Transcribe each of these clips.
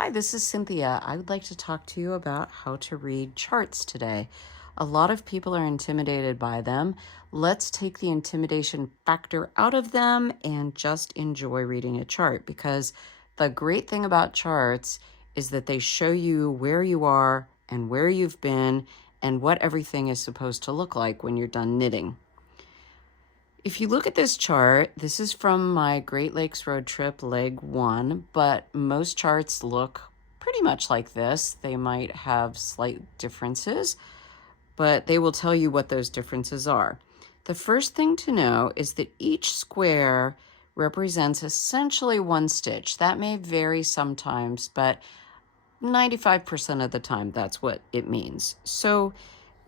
Hi, this is Cynthia. I would like to talk to you about how to read charts today. A lot of people are intimidated by them. Let's take the intimidation factor out of them and just enjoy reading a chart, because the great thing about charts is that they show you where you are and where you've been and what everything is supposed to look like when you're done knitting. If you look at this chart, this is from my Great Lakes road trip, leg 1, but most charts look pretty much like this. They might have slight differences, but they will tell you what those differences are. The first thing to know is that each square represents essentially one stitch. That may vary sometimes, but 95% of the time, that's what it means. So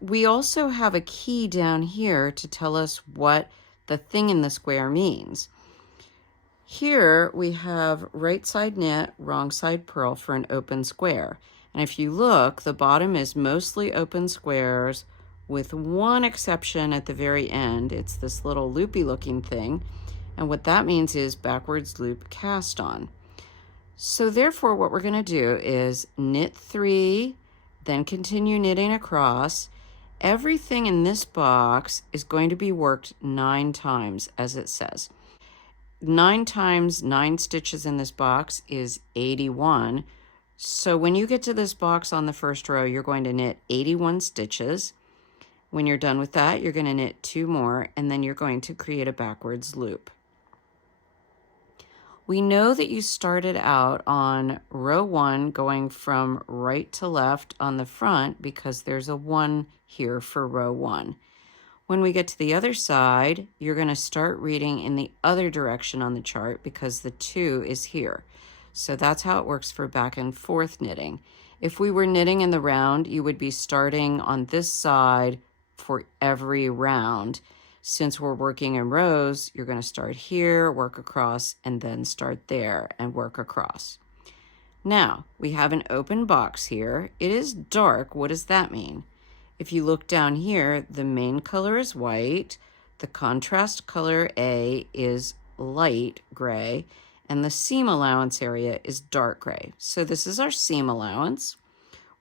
we also have a key down here to tell us what the thing in the square means. Here we have right side knit, wrong side purl for an open square. And if you look, the bottom is mostly open squares with one exception at the very end. It's this little loopy looking thing. And what that means is backwards loop cast on. So therefore what we're going to do is knit 3, then continue knitting across. Everything in this box is going to be worked 9 times, as it says. 9 times 9 stitches in this box is 81. So when you get to this box on the first row, you're going to knit 81 stitches. When you're done with that, you're going to knit 2 more, and then you're going to create a backwards loop. We know that you started out on row 1 going from right to left on the front because there's a 1 here for row 1. When we get to the other side, you're going to start reading in the other direction on the chart because the 2 is here. So that's how it works for back and forth knitting. If we were knitting in the round, you would be starting on this side for every round. Since we're working in rows, you're going to start here, work across, and then start there and work across. Now, we have an open box here. It is dark. What does that mean? If you look down here, the main color is white, the contrast color A is light gray, and the seam allowance area is dark gray. So this is our seam allowance.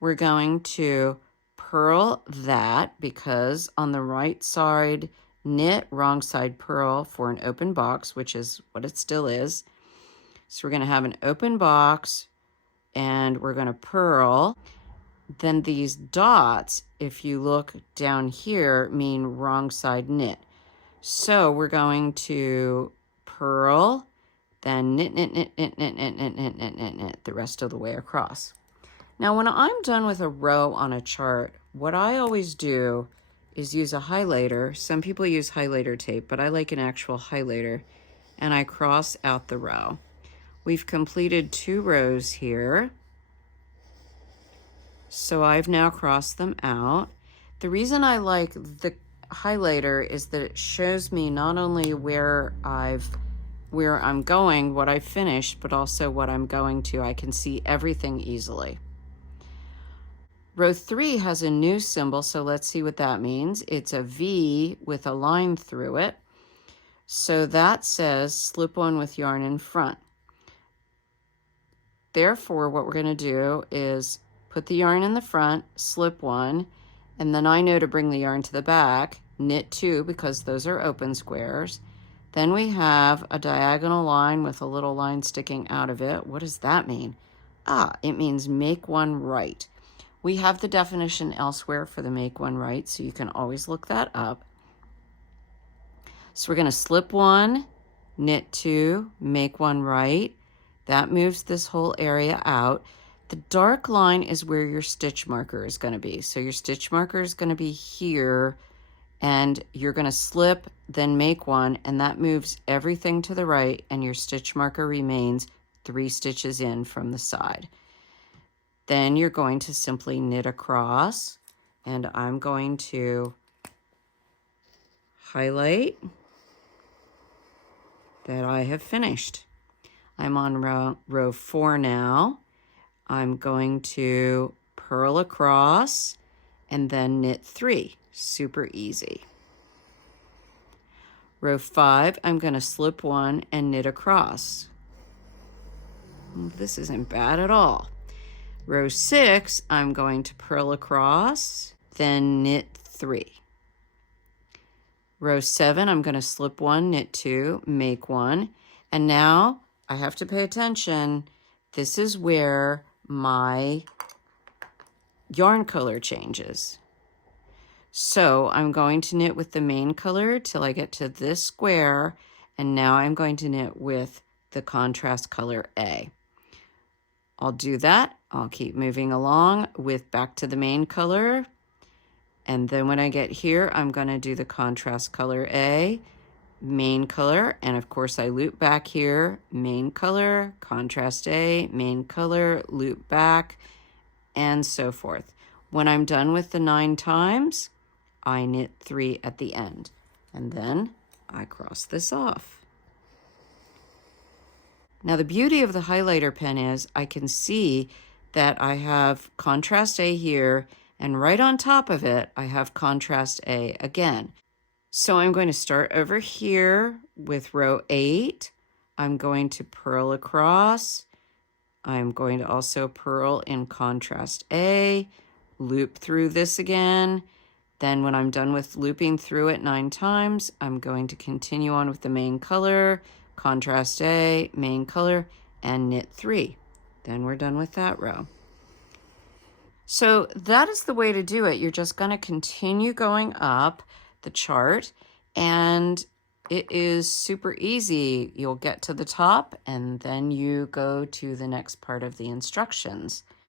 We're going to purl that because on the right side, knit, wrong side purl for an open box, which is what it still is. So we're going to have an open box and we're going to purl. Then these dots, if you look down here, mean wrong side knit. So we're going to purl, then knit, knit, knit, knit, knit, knit, knit, knit, knit, knit, knit the rest of the way across. Now, when I'm done with a row on a chart, what I always do is use a highlighter. Some people use highlighter tape, but I like an actual highlighter, and I cross out the row. We've completed 2 rows here. So I've now crossed them out. The reason I like the highlighter is that it shows me not only where I'm going, what I've finished, but also what I'm going to. I can see everything easily. Row 3 has a new symbol, so let's see what that means. It's a V with a line through it. So that says slip one with yarn in front. Therefore, what we're going to do is put the yarn in the front, slip 1, and then I know to bring the yarn to the back, knit 2 because those are open squares. Then we have a diagonal line with a little line sticking out of it. What does that mean? It means make one right. We have the definition elsewhere for the make one right, so you can always look that up. So we're going to slip 1, knit 2, make one right. That moves this whole area out. The dark line is where your stitch marker is going to be. So your stitch marker is going to be here, and you're going to slip, then make one, and that moves everything to the right, and your stitch marker remains 3 stitches in from the side. Then you're going to simply knit across, and I'm going to highlight that I have finished. I'm on row 4 now. I'm going to purl across and then knit 3. Super easy. Row 5, I'm going to slip 1 and knit across. This isn't bad at all. Row 6, I'm going to purl across, then knit 3. Row 7, I'm going to slip 1, knit 2, make 1. And now I have to pay attention. This is where my yarn color changes. So I'm going to knit with the main color till I get to this square, and now I'm going to knit with the contrast color A. I'll do that. I'll keep moving along with back to the main color. And then when I get here, I'm going to do the contrast color A, main color, and of course I loop back here, main color, contrast A, main color, loop back, and so forth. When I'm done with the 9 times, I knit 3 at the end, and then I cross this off. Now the beauty of the highlighter pen is I can see that I have contrast A here, and right on top of it, I have contrast A again. So I'm going to start over here with row 8. I'm going to purl across. I'm going to also purl in contrast A, loop through this again. Then when I'm done with looping through it 9 times, I'm going to continue on with the main color, contrast A, main color, and knit 3. Then we're done with that row. So that is the way to do it. You're just going to continue going up the chart, and it is super easy. You'll get to the top, and then you go to the next part of the instructions.